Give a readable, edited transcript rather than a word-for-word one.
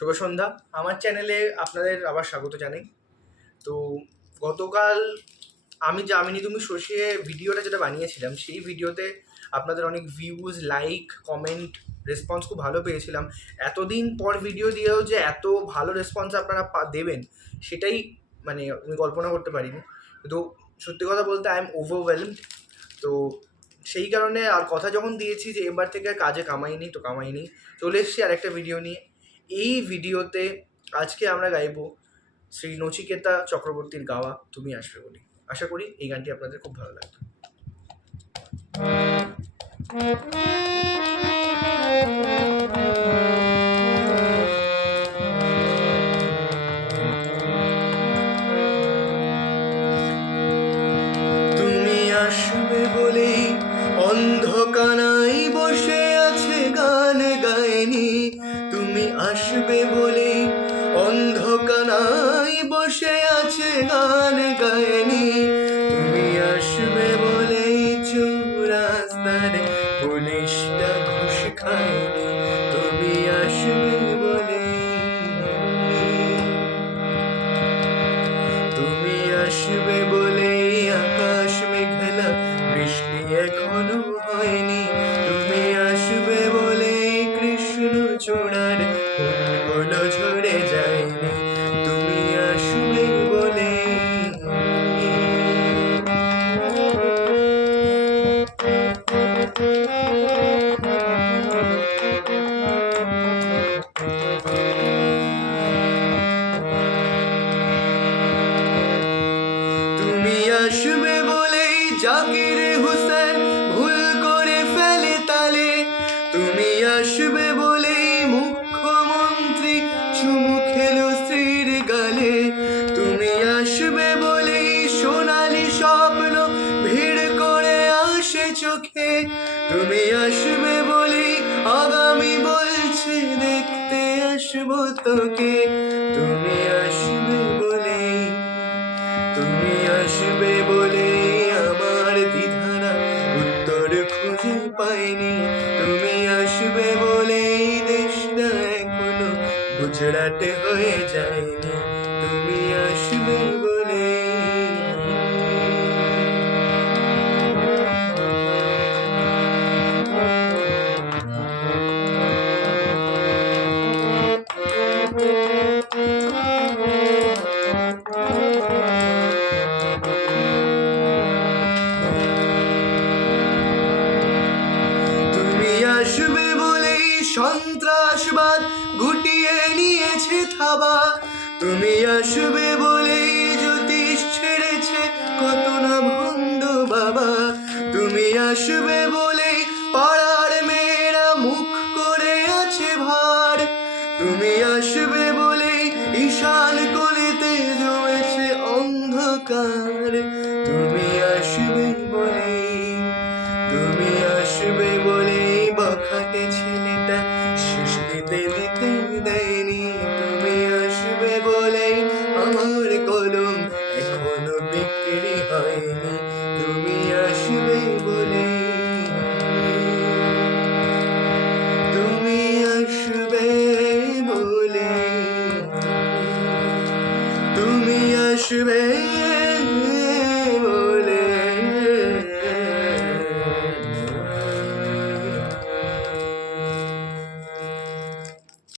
শুভ সন্ধ্যা। আমার চ্যানেলে আপনাদের আবার স্বাগত জানাই। তো গতকাল আমি যামিনী তুমি শশীয়ে ভিডিওটা যেটা বানিয়েছিলাম, সেই ভিডিওতে আপনাদের অনেক ভিউজ, লাইক, কমেন্ট, রেসপন্স খুব ভালো পেয়েছিলাম। এতদিন পর ভিডিও দিয়েও যে এত ভালো রেসপন্স আপনারা দেবেন, সেটাই মানে আমি কল্পনা করতে পারিনি। তো সত্যি কথা বলতে আই এম ওভারওয়েলমড। তো সেই কারণে আর কথা যখন দিয়েছি যে এবার থেকে আর কাজে কামাইনি, তো কামাইনি, চলে এসেছি আর একটা ভিডিও নিয়ে। এই ভিডিওতে আজকে আমরা গাইব শ্রী নচিকেতা চক্রবর্তীর গাওয়া তুমি আসবে বলি। আশা করি এই গানটি আপনাদের খুব ভালো লাগবে। তুমি আসবে বলেই অন্ধকানাই বসে আছে গান গায়নি। তুমি আসবে বলেই অন্ধকানাই বসে আছে গান গায়নি। তুমি আসবে বলেই চৌরাস্তায় পুলিশটা ঘুষ খায়নি। তুমি আসবে বলেই, তুমি আসবে বলেই আকাশ মেঘলা, বৃষ্টি এখনো হয়নি। তুমি আসবে বলেই কৃষ্ণচূড়ার ফুলগুলো ঝরে যায়নি। তুমি আসবে বলেই, তুমি আসবে বলেই জাকির হুসেন ভুল করে ফেলে তালে। তুমি আসবে বলেই মুখ্যমন্ত্রী চুমু খেলো স্ত্রীর গালে। তুমি আসবে বলেই সোনালি স্বপ্ন ভিড় করে আসে চোখে। তুমি আসবে বলেই আগামী বলছে দেখতে আসবো তোকে। তুমি আসবে বলেই, তুমি আসবে বলে আমার দ্বিধারা উত্তর খুঁজে পাইনি। তুমি আসবে বলে দেশটা এখনো গুজরাটে হয়ে যায়নি। তুমি আসবে বলে, তুমি আসবে বলেই সন্ত্রাসবাদ গুটিয়ে নিয়েছে থাবা। তুমি আসবে বলেই জ্যোতিষ ছেড়েছে কত না ভণ্ড বাবা। তুমি আসবে বলেই পাড়ার মেয়েরা মুখ করে আছে ভার। তুমি আসবে বলেই ঈশান কোণেতে জমেছে অন্ধকার। তুমি আসবে বলেই, তুমি আসবে বলেই বখাটে ছেলেটা শেষ দিতে দেয়নি। তুমি আসবে বলেই আমার কলম এখনো বিক্রি হয়নি। তুমি আসবে বলেই, তুমি আসবে বলেই, তুমি আসবে